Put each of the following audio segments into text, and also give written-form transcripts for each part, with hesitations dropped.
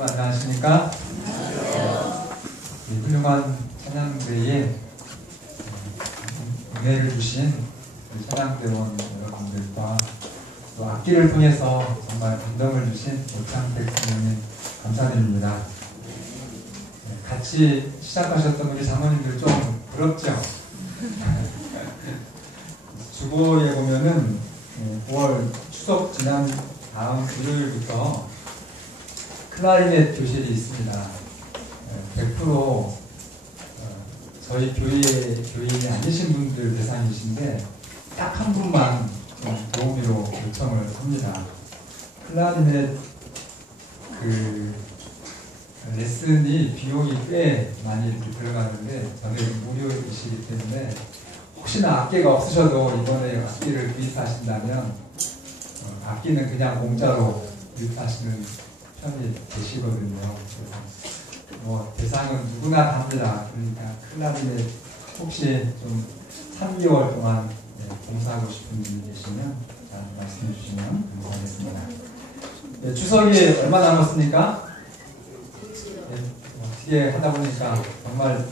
여러분 안녕하십니까? 이 훌륭한 찬양대에 은혜를 주신 찬양대원 여러분들과 또 악기를 통해서 정말 감동을 주신 오창택 선생님 감사드립니다. 같이 시작하셨던 우리 장모님들 좀 부럽죠? 주보에 보면은 9월 추석 지난 다음 일요일부터 클라리넷 교실이 있습니다. 100% 저희 교인이 아니신 분들 대상이신데 딱 한 분만 도우미로 요청을 합니다. 클라리넷 그 레슨이 비용이 꽤 많이 들어가는데 저는 무료이시기 때문에 혹시나 악기가 없으셔도 이번에 악기를 구입하신다면 악기는 그냥 공짜로 구입하시는 편이 되시거든요. 뭐 대상은 누구나 답니다. 그러니까 클라리넷 혹시 좀 3개월 동안 봉사하고 싶은 분이 계시면 말씀해 주시면 감사하겠습니다. 추석이 얼마 남았습니까? 어떻게 하다 보니까 정말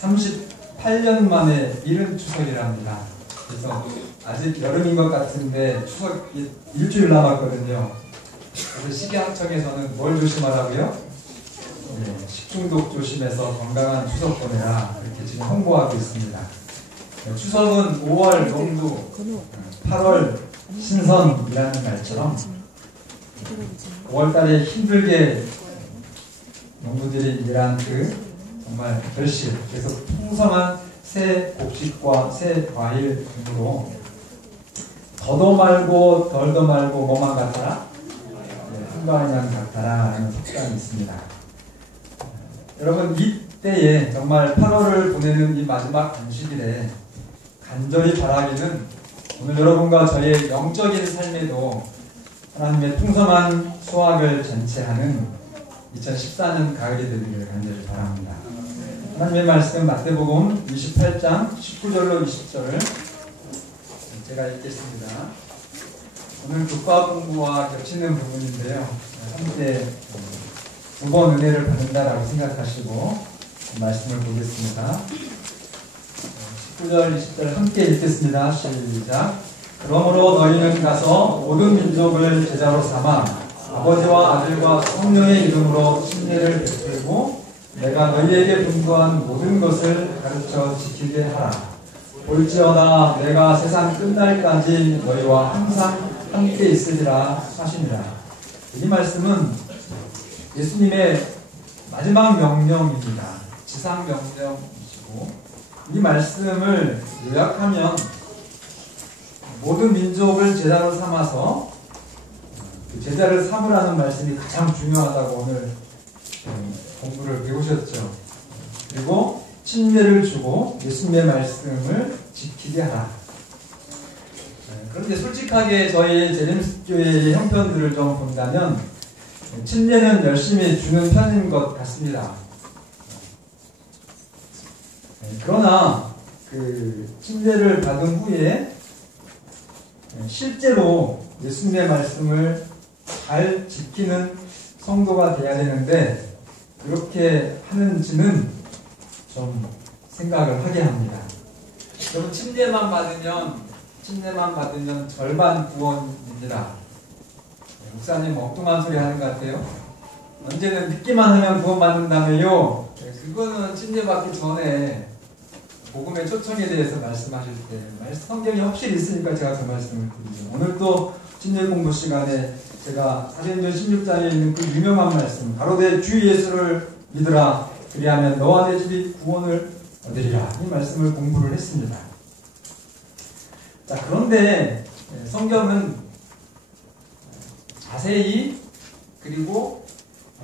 38년 만에 이른 추석이랍니다. 그래서 아직 여름인 것 같은데 추석이 일주일 남았거든요. 그래서 식이학청에서는 뭘 조심하라고요? 식중독 조심해서 건강한 추석 보내라 이렇게 지금 홍보하고 있습니다. 추석은 5월 농두, 8월 신선이라는 말처럼 5월달에 힘들게 농부들이 일한 그 정말 결실, 그래서 풍성한 새 곡식과 새 과일 등으로 더도 말고 덜도 말고 뭐만 같아라? 한가위만 같아라 라는 속담이 있습니다. 여러분 이때에 정말 8월을 보내는 이 마지막 안식일에 간절히 바라기는 오늘 여러분과 저의 영적인 삶에도 하나님의 풍성한 수확을 전체하는 2014년 가을이 되기를 간절히 바랍니다. 하나님의 말씀 마태복음 28장 19절로 20절을 제가 읽겠습니다. 오늘 국가 공부와 겹치는 부분인데요. 함께 두 번 은혜를 받는다라고 생각하시고 말씀을 보겠습니다. 19절 20절 함께 읽겠습니다. 시작. 그러므로 너희는 가서 모든 민족을 제자로 삼아 아버지와 아들과 성령의 이름으로 침례를 베풀고 내가 너희에게 분부한 모든 것을 가르쳐 지키게 하라. 볼지어다 내가 세상 끝날까지 너희와 항상 함께 있으리라 하시니라. 이 말씀은 예수님의 마지막 명령입니다. 지상 명령이시고 이 말씀을 요약하면 모든 민족을 제자로 삼아서 제자를 삼으라는 말씀이 가장 중요하다고 오늘 공부를 배우셨죠. 그리고 침례를 주고 예수님의 말씀을 지키게 하라. 그런데 솔직하게 저희 제림스교회의 형편들을 좀 본다면 침례는 열심히 주는 편인 것 같습니다. 그러나 그 침례를 받은 후에 실제로 예수님의 말씀을 잘 지키는 성도가 돼야 되는데 그렇게 하는지는 좀 생각을 하게 합니다. 여러분 침례만 받으면 절반 구원입니다. 목사님 엉뚱한 소리 하는 것 같아요. 언제는 믿기만 하면 구원받는다며요. 그거는 침례받기 전에 복음의 초청에 대해서 말씀하실 때 성경이 확실히 있으니까 제가 그 말씀을 드리죠. 오늘 또 침례 공부 시간에 제가 사도행전 16장에 있는 그 유명한 말씀 가로되 주 예수를 믿으라 그리하면 너와 내 집이 구원을 얻으리라 이 말씀을 공부를 했습니다. 자, 그런데 성경은 자세히 그리고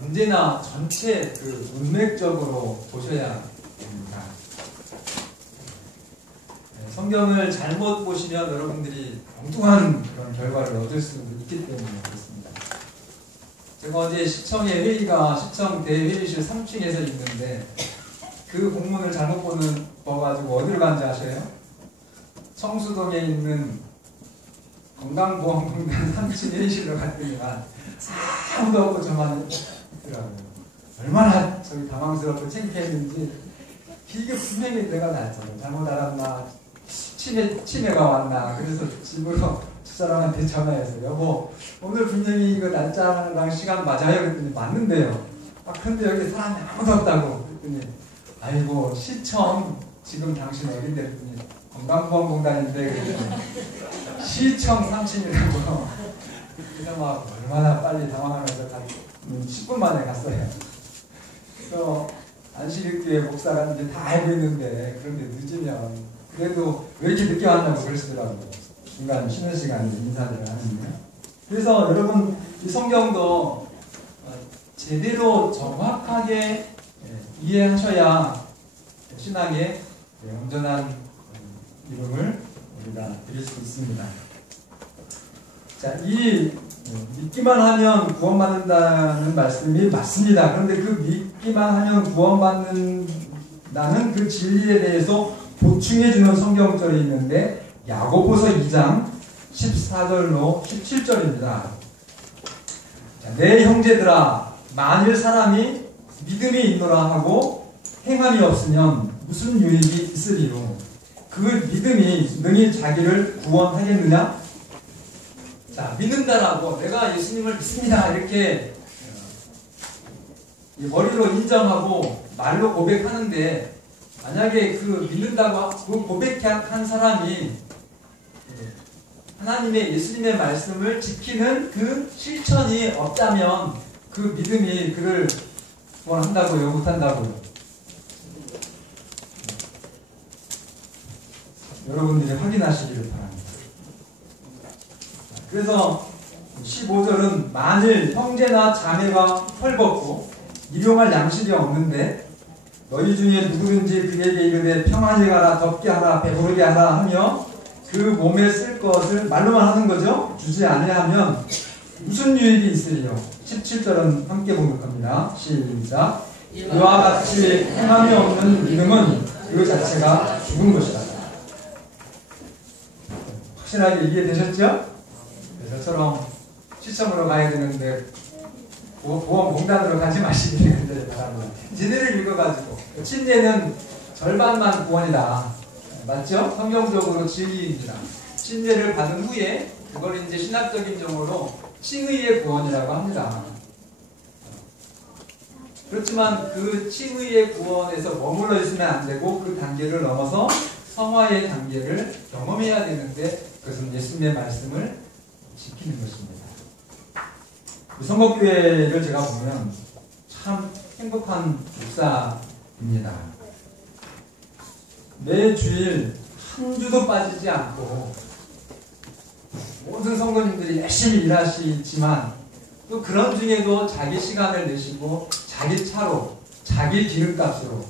언제나 전체 그 문맥적으로 보셔야 됩니다. 성경을 잘못 보시면 여러분들이 엉뚱한 그런 결과를 얻을 수 있기 때문에 그렇습니다. 제가 어제 시청 대회의실 3층에서 있는데 그 공문을 잘못 봐가지고 어디로 간지 아세요? 청수동에 있는 건강보험공단 3층 회의실로 갔더니만 아무도 없고 저만 하시더라고요. 얼마나 저기 당황스럽고 창피했는지 이게 분명히 내가 잘못 알았나 치매가 왔나 그래서 집으로 집사람한테 전화해서 여보 오늘 분명히 이거 날짜랑 시간 맞아요? 그랬더니 맞는데요. 근데 여기 사람이 아무도 없다고 그랬더니 아이고 시청 지금 당신 어딘데 그랬더니 건강보험공단인데 그랬더니 시청 3층이라고 그래서 막 얼마나 빨리 당황하면서 10분 만에 갔어요. 그래서 안식일교회 목사가 이제 다 알고 있는데 그런데 늦으면 그래도 왜 이렇게 늦게 왔냐고 그러시더라고요. 중간 쉬는 시간에 인사를 하는데. 그래서 여러분 이 성경도 제대로 정확하게 이해하셔야 신앙의 온전한 이름을 우리가 드릴 수 있습니다. 자, 이 믿기만 하면 구원받는다는 말씀이 맞습니다. 그런데 그 믿기만 하면 구원받는다는 그 진리에 대해서 보충해주는 성경절이 있는데 야고보서 2장 14절로 17절입니다. 자, 내 형제들아 만일 사람이 믿음이 있노라 하고 행함이 없으면 무슨 유익이 있으리요. 그 믿음이 능히 자기를 구원하겠느냐? 자, 믿는다라고 내가 예수님을 믿습니다 이렇게 머리로 인정하고 말로 고백하는데 만약에 그 믿는다고 그 고백한 사람이 하나님의 예수님의 말씀을 지키는 그 실천이 없다면 그 믿음이 그를 구원한다고요? 못한다고요? 여러분들이 확인하시기를 바랍니다. 그래서 15절은 만일 형제나 자매가 헐벗고 일용할 양식이 없는데 너희 중에 누구든지 그에게 이르되 평안히 가라 덥게 하라 배부르게 하라 하며 그 몸에 쓸 것을 말로만 하는 거죠. 주지 아니하면 무슨 유익이 있으리요. 17절은 함께 봉독합니다. 시작. 이와 같이 행함이 없는 믿음은 그 자체가 죽은 것이다. 확실하게 이해되셨죠? 저처럼 시청으로 가야 되는데 보험공단으로 가지 마시기를 바랍니다. 제대로 읽어가지고 침례는 절반만 구원이다. 맞죠? 성경적으로 진리입니다. 침례를 받은 후에 그걸 이제 신학적인 용어로 칭의의 구원이라고 합니다. 그렇지만 그 칭의의 구원에서 머물러 있으면 안 되고 그 단계를 넘어서 성화의 단계를 경험해야 되는데 그것은 예수님의 말씀을 지키는 것입니다. 선거교회를 제가 보면 참 행복한 목사입니다. 매 주일 한 주도 빠지지 않고 모든 성도님들이 열심히 일하시지만 또 그런 중에도 자기 시간을 내시고 자기 차로 자기 기름값으로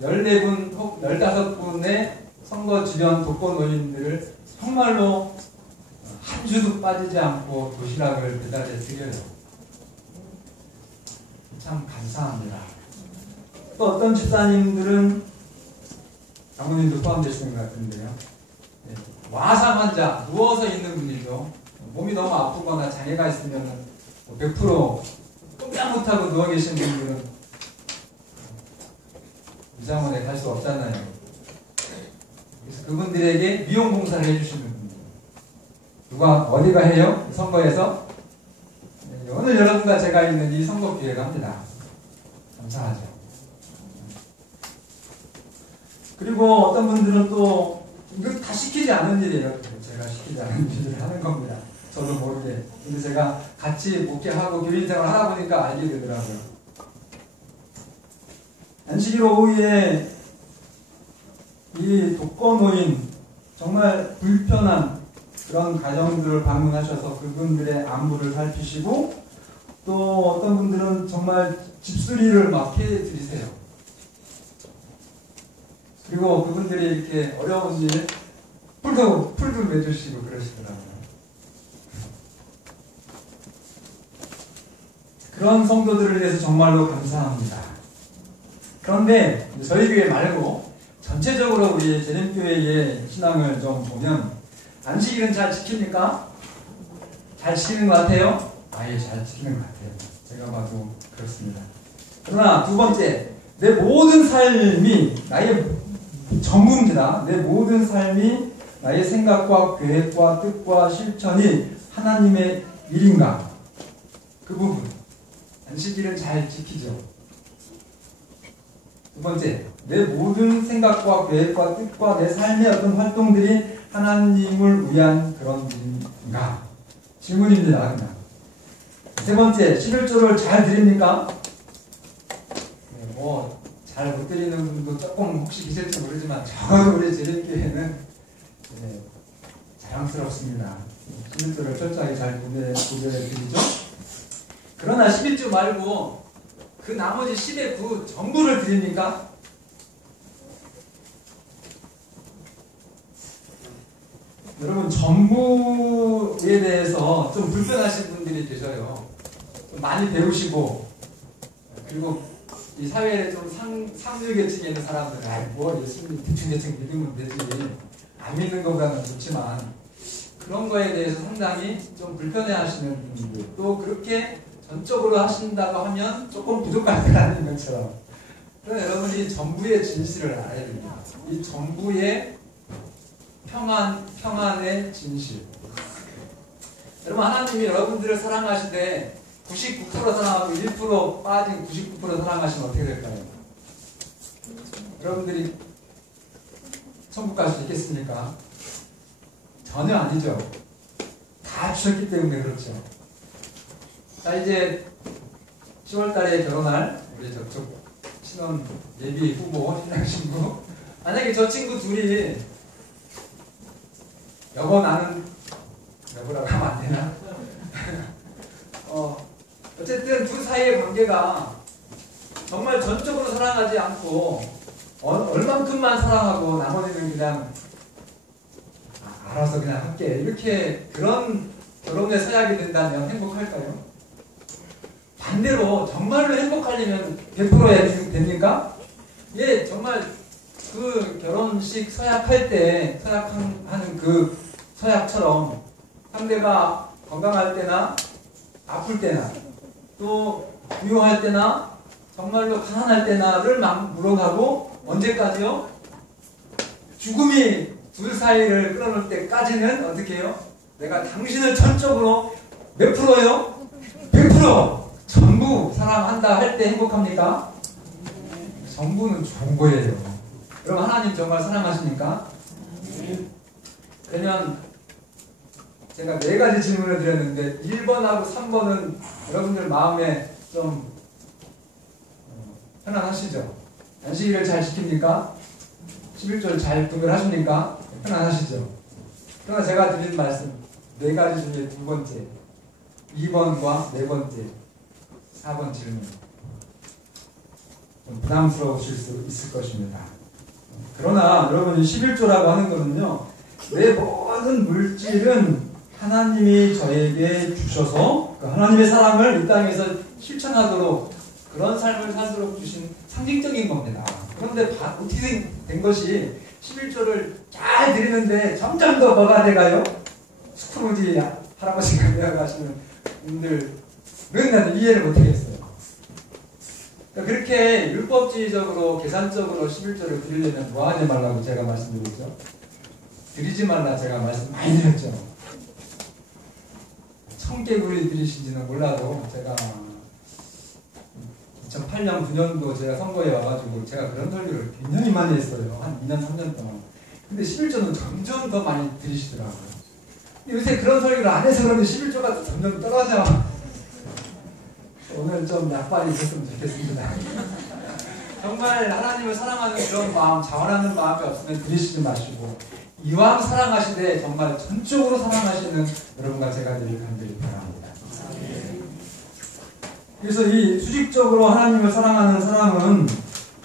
14분 혹 15분의 선거 주변 독거 노인들을 정말로 한 주도 빠지지 않고 도시락을 배달해 드려요. 참 감사합니다. 또 어떤 집사님들은 장모님도 포함되시는 것 같은데요. 네. 와상 환자, 누워서 있는 분이죠. 몸이 너무 아프거나 장애가 있으면 100% 꼼짝 못하고 누워 계신 분들은 유장원에 갈 수 없잖아요. 그래서 그분들에게 미용 봉사를 해주시는 분들. 누가 어디가 해요? 선거에서? 네, 오늘 여러분과 제가 있는 이 선거기회가 합니다. 감사하죠. 그리고 어떤 분들은 또 이거 다 시키지 않은 일이에요. 제가 시키지 않은 일을 하는 겁니다. 저도 모르게. 근데 제가 같이 목회하고 교인생활을 하다 보니까 알게 되더라고요. 안식일 오후에 이 독거노인 정말 불편한 그런 가정들을 방문하셔서 그분들의 안부를 살피시고 또 어떤 분들은 정말 집수리를 막 해드리세요. 그리고 그분들이 이렇게 어려운 일 풀도 내주시고 그러시더라고요. 그런 성도들을 위해서 정말로 감사합니다. 그런데 저희 교회 말고 전체적으로 우리 재림교회의 신앙을 좀 보면 안식일은 잘 지킵니까? 잘 지키는 것 같아요? 아예 잘 지키는 것 같아요. 제가 봐도 그렇습니다. 그러나 두 번째, 내 모든 삶이 나의 전부입니다. 내 모든 삶이 나의 생각과 계획과 뜻과 실천이 하나님의 일인가? 그 부분. 안식일은 잘 지키죠. 두 번째, 내 모든 생각과 계획과 뜻과 내 삶의 어떤 활동들이 하나님을 위한 그런 일인가? 질문입니다. 그냥. 세 번째, 11조를 잘 드립니까? 잘 못 드리는 분도 조금 혹시 계실지 모르지만 적어도 우리 재림교회는 자랑스럽습니다. 11조를 철저하게 잘 구별해 드리죠. 그러나 11조 말고 그 나머지 10의 9 전부를 드립니까? 여러분, 전부에 대해서 좀 불편하신 분들이 계셔요. 좀 많이 배우시고, 그리고 이 사회에 좀 상류계층에 있는 사람들, 예수님 대충 믿으면 되지, 안 믿는 것보다는 좋지만, 그런 거에 대해서 상당히 좀 불편해하시는 분들, 또 그렇게 전적으로 하신다고 하면 조금 부족할 거라는 것처럼. 그러나 여러분이 전부의 진실을 알아야 됩니다. 이 전부의 평안의 진실. 여러분, 하나님이 여러분들을 사랑하시되 99% 사랑하고 1% 빠진 99% 사랑하시면 어떻게 될까요? 여러분들이 천국 갈 수 있겠습니까? 전혀 아니죠. 다 주셨기 때문에 그렇죠. 자, 이제 10월달에 결혼할 우리 저쪽 신혼 예비 후보, 신랑 신부. 만약에 저 친구 둘이 여보라고 하면 안 되나? 어쨌든 두 사이의 관계가 정말 전적으로 사랑하지 않고 얼만큼만 사랑하고 나머지는 그냥 알아서 그냥 할게, 이렇게 그런 결혼에 서약이 된다면 행복할까요? 반대로 정말로 행복하려면 100% 됩니까? 예, 정말 그 결혼식 서약하는 그 서약처럼 상대가 건강할 때나 아플 때나 또 부유할 때나 정말로 가난할 때나를 막 물어가고, 언제까지요? 죽음이 둘 사이를 끊어놓을 때까지는 어떻게 해요? 내가 당신을 전적으로 몇 프로요? 100% 전부 사랑한다 할 때 행복합니까? 전부는 좋은 거예요. 그럼 하나님 정말 사랑하십니까? 그러면 제가 4가지 질문을 드렸는데 1번하고 3번은 여러분들 마음에 좀 편안하시죠? 안식일을 잘 지킵니까? 11조를 잘 구별하십니까? 편안하시죠? 그러나 제가 드린 말씀 4가지 중에 2번째, 2번과 4번째, 4번 질문 좀 부담스러우실 수 있을 것입니다. 그러나 여러분, 11조라고 하는 것은요, 내 모든 물질은 하나님이 저에게 주셔서 그 하나님의 사랑을 이 땅에서 실천하도록 그런 삶을 살도록 주신 상징적인 겁니다. 그런데 어떻게 된 것이 11조를 잘 드리는데 점점 더 뭐가 돼가요? 스크루지 할아버지가 되어가시는 분들은 나는 이해를 못하겠어요. 그러니까 그렇게 율법주의적으로 계산적으로 11조를 드리려면 뭐 하지 말라고 제가 말씀드렸죠? 드리지 말라 제가 말씀 많이 드렸죠. 청개구리 드리신지는 몰라도 제가 2008년, 9년도 제가 선거에 와가지고 제가 그런 설교를 굉장히 많이 했어요. 한 2년, 3년 동안. 근데 11조는 점점 더 많이 드리시더라고요. 요새 그런 설교를 안 해서 그런지 11조가 점점 떨어져. 오늘 좀 약발이 있었으면 좋겠습니다. 정말 하나님을 사랑하는 그런 마음, 자원하는 마음이 없으면 드리시지 마시고, 이왕 사랑하시되 정말 전적으로 사랑하시는 여러분과 제가 되길 간절히 바랍니다. 그래서 이 수직적으로 하나님을 사랑하는 사람은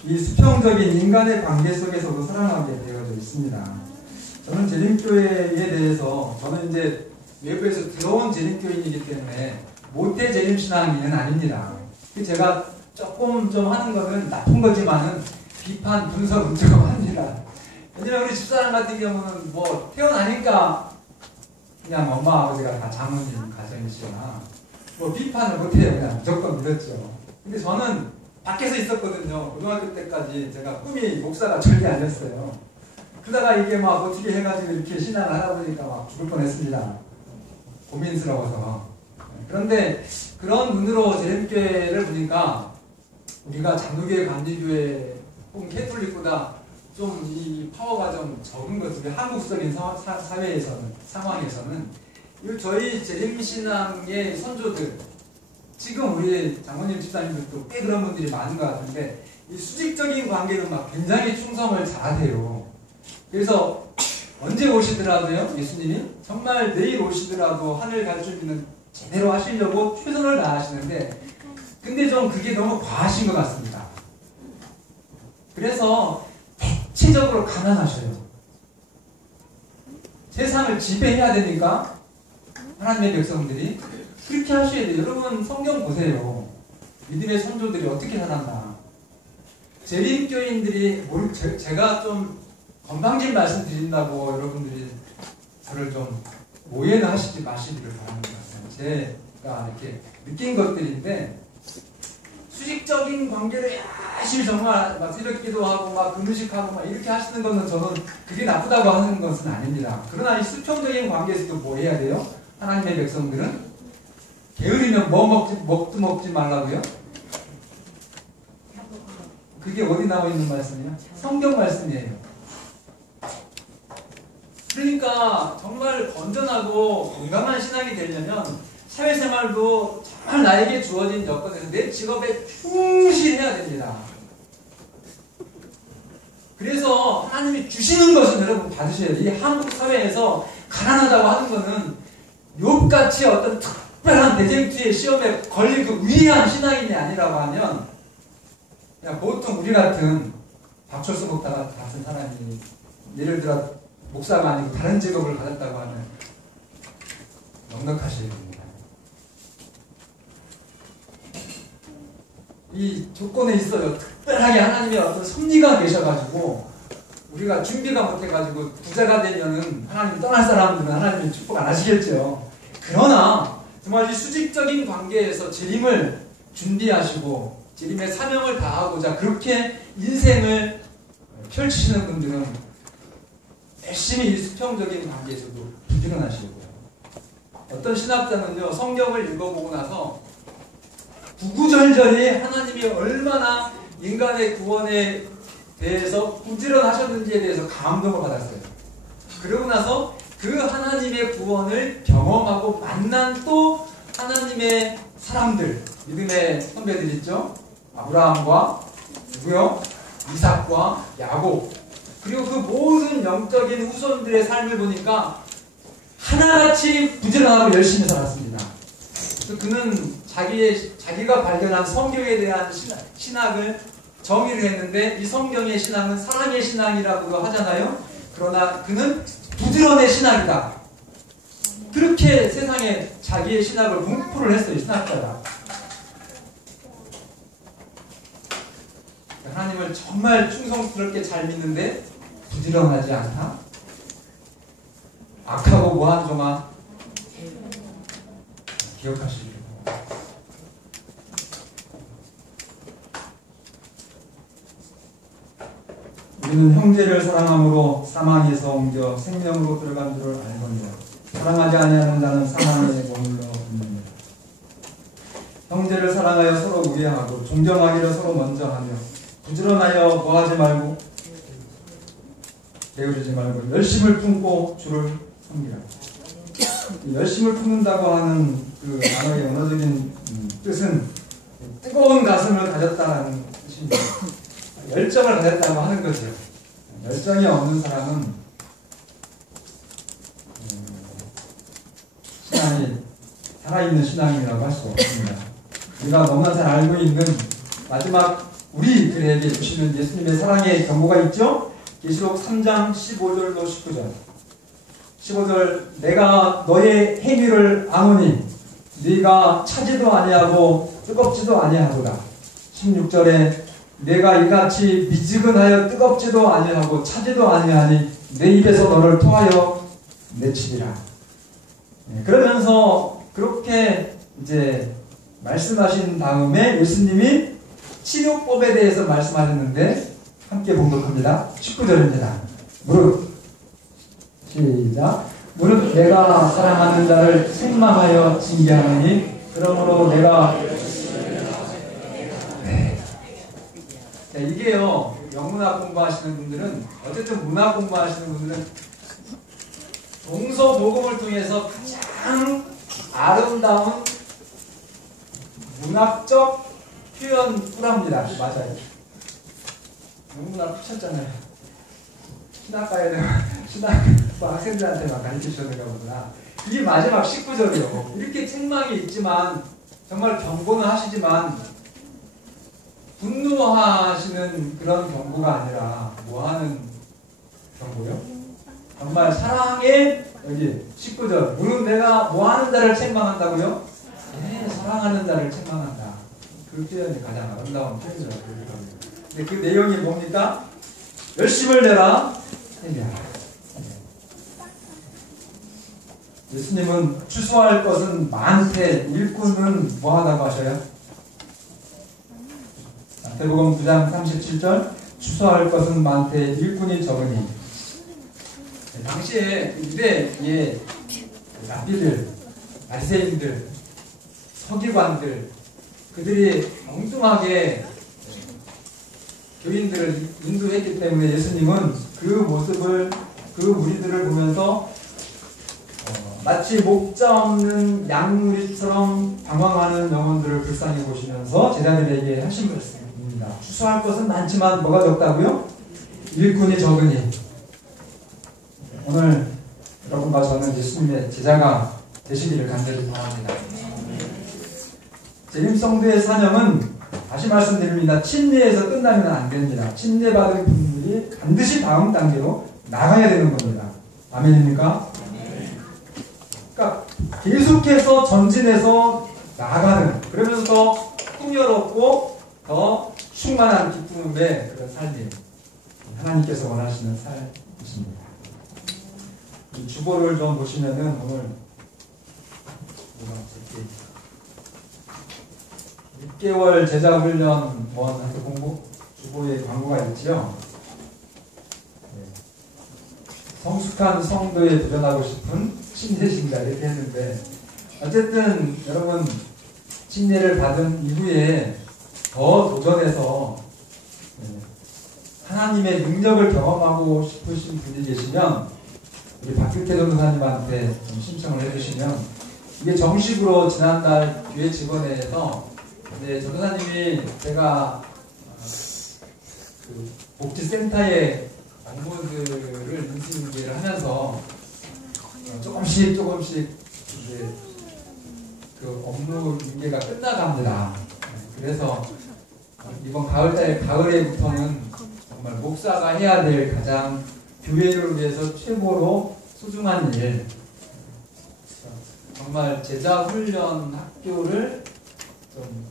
이 수평적인 인간의 관계 속에서도 사랑하게 되어져 있습니다. 저는 재림교회에 대해서, 저는 이제 외부에서 들어온 재림교인이기 때문에 모태 재림신앙인은 아닙니다. 제가 조금 좀 하는 거는 나쁜 거지만은 비판, 분석은 좀 합니다. 왜냐면 우리 집사람 같은 경우는 뭐 태어나니까 그냥 엄마 아버지가 다 장모님 가정이시거나 뭐 비판을 못해요. 그냥 무조건 믿었죠. 근데 저는 밖에서 있었거든요. 고등학교 때까지 제가 꿈이 목사가 절대 아니었어요. 그러다가 이게 막 어떻게 해가지고 이렇게 신앙을 하다 보니까 막 죽을 뻔했습니다. 고민스러워서. 그런데 그런 눈으로 재림교회를 보니까 우리가 장로교회, 감리교회 혹은 캐톨릭보다 좀 이 파워가 좀 적은 것들이 한국적인 사회에서는, 상황에서는 저희 재림신앙의 선조들, 지금 우리 장모님 집사님들도 꽤 그런 분들이 많은 것 같은데 이 수직적인 관계는 막 굉장히 충성을 잘하세요. 그래서 언제 오시더라도요, 예수님이 정말 내일 오시더라도 하늘 갈 준비는 제대로 하시려고 최선을 다하시는데, 근데 좀 그게 너무 과하신 것 같습니다. 그래서 대체적으로 가난하셔요. 세상을 지배해야 되니까 하나님의 백성들이 그렇게 하셔야 돼요. 여러분 성경 보세요. 믿음의 선조들이 어떻게 살았나. 재림교인들이 제가 좀 건방진 말씀 드린다고 여러분들이 저를 좀 오해는 하시지 마시기를 바라는 것 같아요. 제가 이렇게 느낀 것들인데, 수직적인 관계를 열심히 정말 막 새벽 기도하고 막 금식하고 막 이렇게 하시는 거는 저는 그게 나쁘다고 하는 것은 아닙니다. 그러나 이 수평적인 관계에서도 뭐 해야 돼요? 하나님의 백성들은 게으르면 먹지 말라고요? 그게 어디 나와 있는 말씀이에요? 성경 말씀이에요. 그러니까 정말 건전하고 건강한 신앙이 되려면 사회생활도 정말 나에게 주어진 여건에서 내 직업에 충실해야 됩니다. 그래서 하나님이 주시는 것은 여러분 받으셔야 돼요. 이 한국 사회에서 가난하다고 하는 것은 욥같이 어떤 특별한 대쟁투의 시험에 걸린 그 위대한 신앙인이 아니라고 하면, 그냥 보통 우리 같은 박철수 목사 같은 사람이 예를 들어 목사가 아니고 다른 직업을 가졌다고 하면 넉넉하셔야 됩니다. 이 조건에 있어요. 특별하게 하나님의 어떤 섭리가 계셔가지고 우리가 준비가 못해가지고 부자가 되면은 하나님 떠날 사람들은 하나님이 축복 안 하시겠죠. 그러나 정말 이 수직적인 관계에서 재림을 준비하시고 재림의 사명을 다하고자 그렇게 인생을 펼치시는 분들은 열심히 이 수평적인 관계에서도 부지런하시고요. 어떤 신학자는요, 성경을 읽어보고 나서 구구절절히 하나님이 얼마나 인간의 구원에 대해서 부지런하셨는지에 대해서 감동을 받았어요. 그러고 나서 그 하나님의 구원을 경험하고 만난 또 하나님의 사람들, 믿음의 선배들 있죠? 아브라함과 누구요? 이삭과 야곱, 그리고 그 모든 영적인 후손들의 삶을 보니까 하나같이 부지런하고 열심히 살았습니다. 그래서 그는 자기가 발견한 성경에 대한 신학을 정의를 했는데, 이 성경의 신앙은 사랑의 신앙이라고도 하잖아요. 그러나 그는 부지런의 신학이다. 그렇게 세상에 자기의 신학을 문포를 했어요, 신학자가. 하나님을 정말 충성스럽게 잘 믿는데 부지런하지 않다? 악하고 무한종한 기억하시길 바랍니다. 우리는 형제를 사랑함으로 사망에서 옮겨 생명으로 들어간 줄을 알거니와 사랑하지 아니하는 자는 사망에 머물러 있느니라. 형제를 사랑하여 서로 우애하고 존경하기를 서로 먼저 하며 부지런하여 뭐하지 말고 게으르지 말고 열심을 품고 주를 섬기라. 열심을 품는다고 하는 그 단어의 언어적인 뜻은 뜨거운 가슴을 가졌다는 뜻입니다. 열정을 가졌다고 하는 거죠. 열정이 없는 사람은 신앙이 살아있는 신앙이라고 할 수 없습니다. 우리가 너무나 잘 알고 있는 마지막 우리들에게 주시는 예수님의 사랑의 경고가 있죠? 계시록 3장 15절로 19절. 15절, 내가 너의 행위를 아노니 네가 차지도 아니하고 뜨겁지도 아니하도다. 16절에 내가 이같이 미지근하여 뜨겁지도 아니하고 차지도 아니하니 내 입에서 너를 토하여 내치리라. 그러면서 그렇게 이제 말씀하신 다음에 예수님이 치료법에 대해서 말씀하셨는데 함께 봉독합니다. 19절입니다. 무릇 시작. 무릇 내가 사랑하는 자를 책망하여 징계하노니 그러므로 내가 네, 이게요, 영문학 공부하시는 분들은, 어쨌든 문학 공부하시는 분들은 동서복음을 통해서 가장 아름다운 문학적 표현 꾸랍니다. 맞아요. 영문학 푸셨잖아요. 신학과 학생들한테 막 가르치셨는가 보구나. 이게 마지막 19절이요. 이렇게 책망이 있지만, 정말 경고는 하시지만, 분노하시는 그런 경고가 아니라 뭐 하는 경고요? 정말 사랑의 여기 19절 무릇 내가 뭐 하는 자를 책망한다고요? 네, 사랑하는 자를 책망한다. 그 표현이 가장 아름다운 표현이라고 그러거든요. 근데 그 내용이 뭡니까? 열심을 내라 회개하라. 예수님은 추수할 것은 많되 일꾼은 뭐 하다고 하셔요? 마태복음 9장 37절 추수할 것은 많되 일꾼이 적으니. 당시에 유대의 랍비들, 바리새인들, 서기관들 그들이 엉뚱하게 교인들을 인도했기 때문에 예수님은 그 모습을 그 무리들을 보면서 마치 목자 없는 양무리처럼 방황하는 영혼들을 불쌍히 보시면서 제자들에게 하신 말씀입니다. 추수할 것은 많지만 뭐가 적다고요? 일꾼이 적으니. 오늘 여러분과 저는 예수님의 제자가 되시기를 간절히 바랍니다. 재림성도의 사명은 다시 말씀드립니다. 침례에서 끝나면 안 됩니다. 침례받은 분들이 반드시 다음 단계로 나가야 되는 겁니다. 아멘입니까? 그러니까 계속해서 전진해서 나아가는, 그러면서 더 풍요롭고 더 충만한 기쁨의 그런 삶이 하나님께서 원하시는 삶이십니다. 이 주보를 좀 보시면은 오늘 6개월 제자훈련 원한테 공부 주보에 광고가 있지요. 성숙한 성도에 도전하고 싶은 침례신자 이렇게 했는데, 어쨌든 여러분 침례를 받은 이후에 더 도전해서 하나님의 능력을 경험하고 싶으신 분이 계시면 우리 박규태 전도사님한테 좀 신청을 해주시면, 이게 정식으로 지난달 교회 직원회에서 전도사님이 제가 그 복지센터의 업무들을 인수인계를 하면서 조금씩 이제 그 업무 인계가 끝나갑니다. 그래서 이번 가을에부터는 정말 목사가 해야 될 가장 교회를 위해서 최고로 소중한 일, 정말 제자 훈련 학교를 좀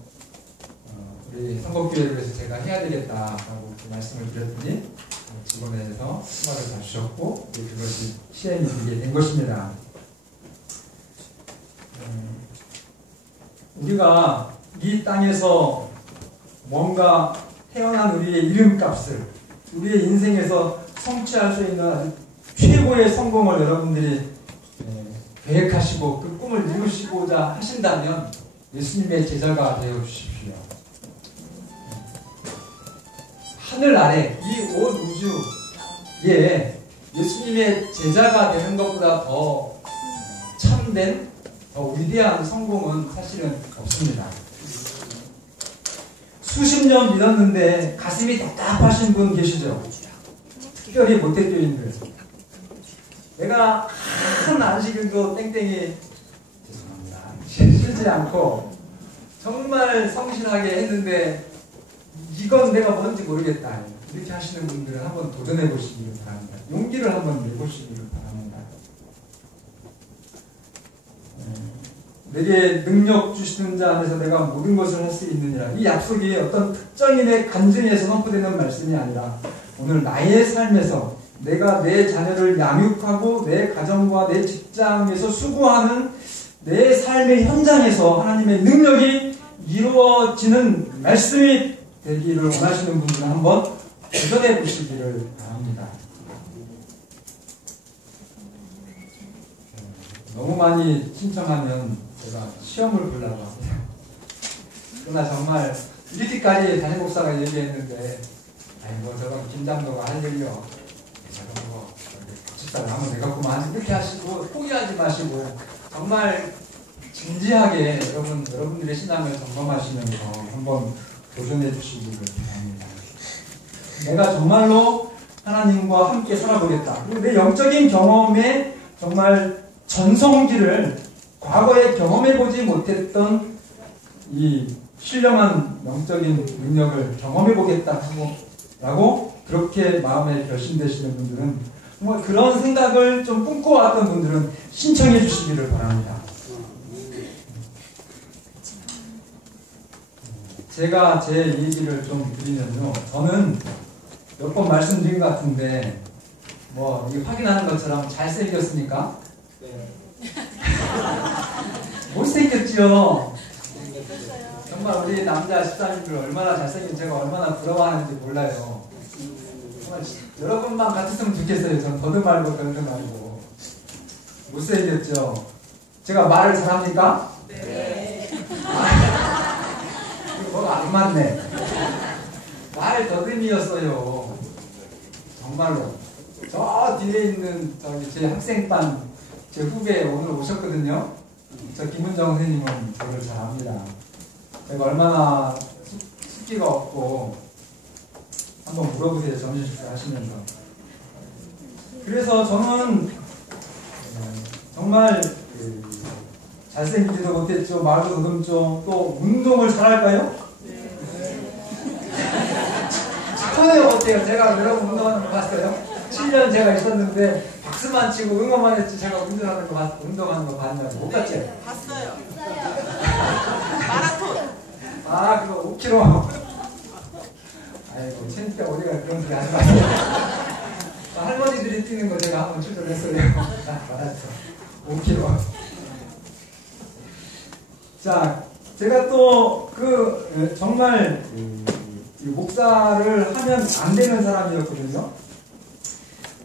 우리 선곡교회를 위해서 제가 해야 되겠다라고 말씀을 드렸더니 직원회에서 수박을 다 주셨고 그것이 시행이 되게 된 것입니다. 우리가 이 땅에서 뭔가 태어난 우리의 이름값을, 우리의 인생에서 성취할 수 있는 아주 최고의 성공을 여러분들이 계획하시고 그 꿈을 이루시고자 하신다면 예수님의 제자가 되어 주십시오. 하늘 아래 이 온 우주에 예수님의 제자가 되는 것보다 더 참된, 더 위대한 성공은 사실은 없습니다. 수십 년 믿었는데 가슴이 답답하신 분 계시죠? 특별히 모태교인들. 내가 한 안식일도 땡땡이 죄송합니다 쉬지 않고 정말 성실하게 했는데 이건 내가 뭔지 모르겠다, 이렇게 하시는 분들은 한번 도전해 보시기를 바랍니다. 용기를 한번 내보시기를 바랍니다. 내게 능력 주시는 자 안에서 내가 모든 것을 할 수 있느니라. 이 약속이 어떤 특정인의 간증에서 선포되는 말씀이 아니라 오늘 나의 삶에서 내가 내 자녀를 양육하고 내 가정과 내 직장에서 수고하는 내 삶의 현장에서 하나님의 능력이 이루어지는 말씀이 되기를 원하시는 분들은 한번 도전해 보시기를 바랍니다. 너무 많이 신청하면 제가 시험을 보려고 합니다. 그러나 정말 이렇게까지 담임 목사가 얘기했는데 아이고 저건 김장도가 할 일이요. 저건 뭐 집사를 한번 내갖고만 이렇게 하시고 포기하지 마시고 정말 진지하게 여러분들의 신앙을 점검하시면서 한번 도전해 주시기를 바랍니다. 내가 정말로 하나님과 함께 살아보겠다. 그리고 내 영적인 경험에 정말 전성기를 과거에 경험해보지 못했던 이 신령한 영적인 능력을 경험해보겠다 라고 그렇게 마음에 결심되시는 분들은 정말 그런 생각을 좀 꿈꿔왔던 분들은 신청해 주시기를 바랍니다. 제가 제 얘기를 좀 드리면요. 저는 몇 번 말씀드린 것 같은데 뭐 이게 확인하는 것처럼 잘생겼습니까? 네. 못생겼죠? 정말 우리 남자 집사님들 얼마나 잘생긴 제가 얼마나 부러워하는지 몰라요. 정말 여러분만 같았으면 좋겠어요. 전 더듬 말고 더듬 말고. 못생겼죠? 제가 말을 잘합니까? 네. 뭐가 안 맞네. 말 더듬이었어요. 정말로. 저 뒤에 있는 제 학생반 제 후배 오늘 오셨거든요. 저 김은정 선생님은 저를 잘 압니다. 제가 얼마나 숫기가 없고 한번 물어보세요. 점심식사 하시면서. 그래서 저는 정말 잘생기지도 못했죠. 말도 더듬죠. 또 운동을 잘할까요? 저요 어때요? 제가 여러분 운동하는 거 봤어요? 7년 제가 있었는데 박수만 치고 응원만 했지 제가 운동하는 거 봤냐고. 못 봤지? 봤어요. 마라톤. 아 그거 5km. 아이고 진짜 우리가 그런 소리 하지 마세요. 할머니들이 뛰는 거 제가 한번 출전했어요. 마라톤 5km. 자 제가 또 정말 목사를 하면 안 되는 사람이었거든요.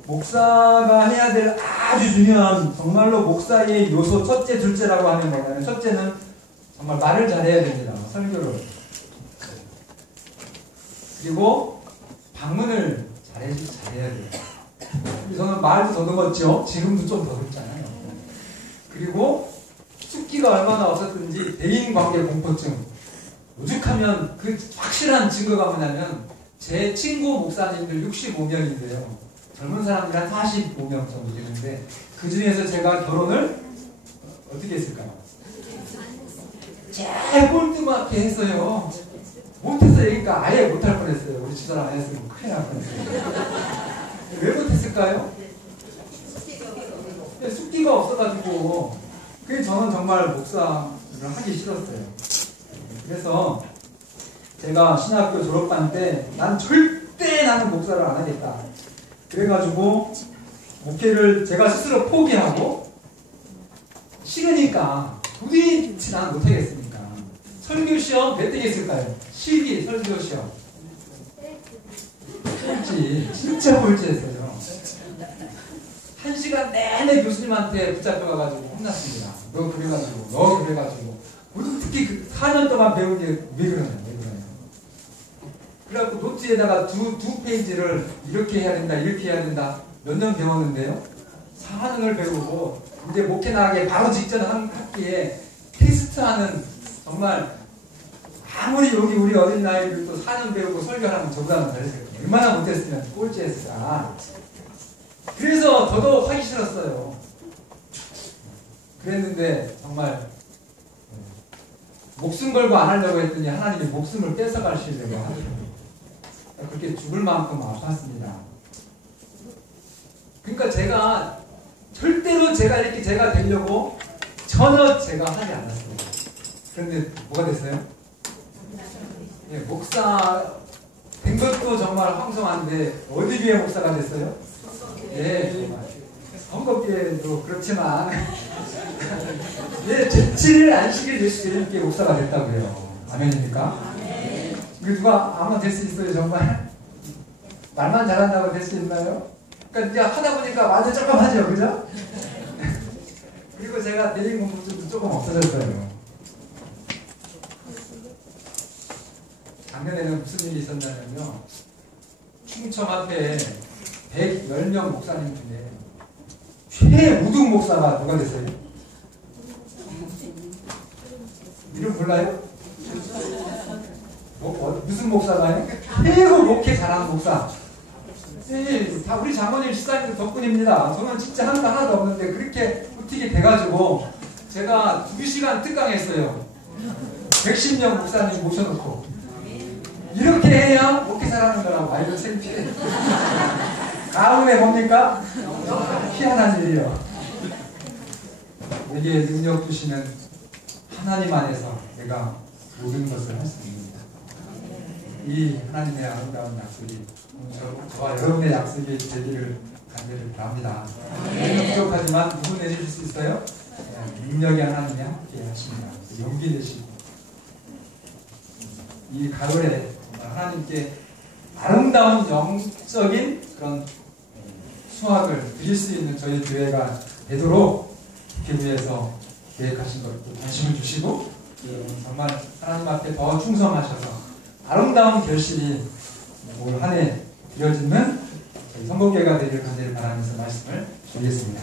목사가 해야 될 아주 중요한 정말로 목사의 요소 첫째, 둘째라고 하면 뭐냐면 첫째는 정말 말을 잘해야 됩니다. 설교를. 그리고 방문을 잘해야 돼요. 저는 말도 더듬었죠. 지금도 좀 더듬잖아요. 그리고 숫기가 얼마나 없었든지 대인관계 공포증. 오죽하면 그 확실한 증거가 뭐냐면 제 친구 목사님들 65명인데요. 젊은 사람들 한 45명 정도 되는데 그 중에서 제가 결혼을 어떻게 했을까요? 제일 꼴등하게 했어요. 못했어요. 그러니까 아예 못할 뻔했어요. 우리 집사람 안 했으면 큰일 날 뻔했어요. 왜 못했을까요? 숫기가 없어가지고 그게 저는 정말 목사를 하기 싫었어요. 그래서 제가 신학교 졸업반 때 난 절대 나는 목사를 안 하겠다. 그래가지고 목회를 제가 스스로 포기하고 싫으니까 도대체 난 못하겠으니까 설교 시험 몇 대겠을까요? 실기 설교 시험 꼴찌 진짜 꼴찌했어요. 1시간 내내 교수님한테 붙잡혀가지고 혼났습니다. 너 그래가지고 특히 4년 동안 배운 게 왜 그러냐. 그래갖고 노트에다가 두 페이지를 이렇게 해야 된다 이렇게 해야 된다 몇 년 배웠는데요. 4년을 배우고 이제 목회 나가기 바로 직전 한 학기에 테스트하는 정말 아무리 여기 우리 어린아이들도 4년 배우고 설교하면 저보다는 잘했어요. 얼마나 못했으면 꼴찌했을까. 그래서 더더욱 하기 싫었어요. 그랬는데 정말 목숨 걸고 안 하려고 했더니 하나님이 목숨을 뺏어가시려고 하더라고요. 그렇게 죽을 만큼 아팠습니다. 그러니까 제가 절대로 이렇게 제가 되려고 전혀 제가 하지 않았어요. 그런데 뭐가 됐어요? 예, 목사 된 것도 정말 황송한데 어디 교회 목사가 됐어요? 예, 정말. 선거기에도 그렇지만 예, 제7일 안식일 예수님께 목사가 됐다고요. 아멘입니까? 이거 누가 아마 될 수 있어요 정말? 말만 잘한다고 될 수 있나요? 그러니까 이제 하다 보니까 말도 조금 하죠, 그죠? 그리고 제가 내린 공부증도 조금 없어졌어요. 작년에는 무슨 일이 있었냐면요. 충청 앞에 110명 목사님 중에 최우등 목사가 누가 됐어요? 이름 몰라요? 무슨 목사가요? 최고 목회 잘하는 목사. 다 우리 장모님 시사님들 덕분입니다. 저는 진짜 하는 거 하나도 없는데 그렇게 어떻게 돼가지고 제가 2시간 특강했어요. 110명 목사님 모셔놓고 이렇게 해야 목회 잘하는 거라고 알고 창피해. 다음에 뭡니까? 희한한 일이요. 내게 능력 주시는 하나님 안에서 내가 모든 것을 할 수 있습니다. 이 하나님의 아름다운 약속이 저와 여러분의 약속이 되기를 간절히 바랍니다. 부족하지만 누구 내주실 수 있어요? 능력이 하나님이 함께 하십니다. 용기 내시고 이 가을에 하나님께 아름다운 영적인 그런 수확을 드릴 수 있는 저희 교회가 되도록 교회에서 계획하신 것도 관심을 주시고 정말 하나님 앞에 더 충성하셔서 아름다운 결실이 올 한 해 이어지는 선거교회가 되기를 간절히 바라면서 말씀을 드리겠습니다.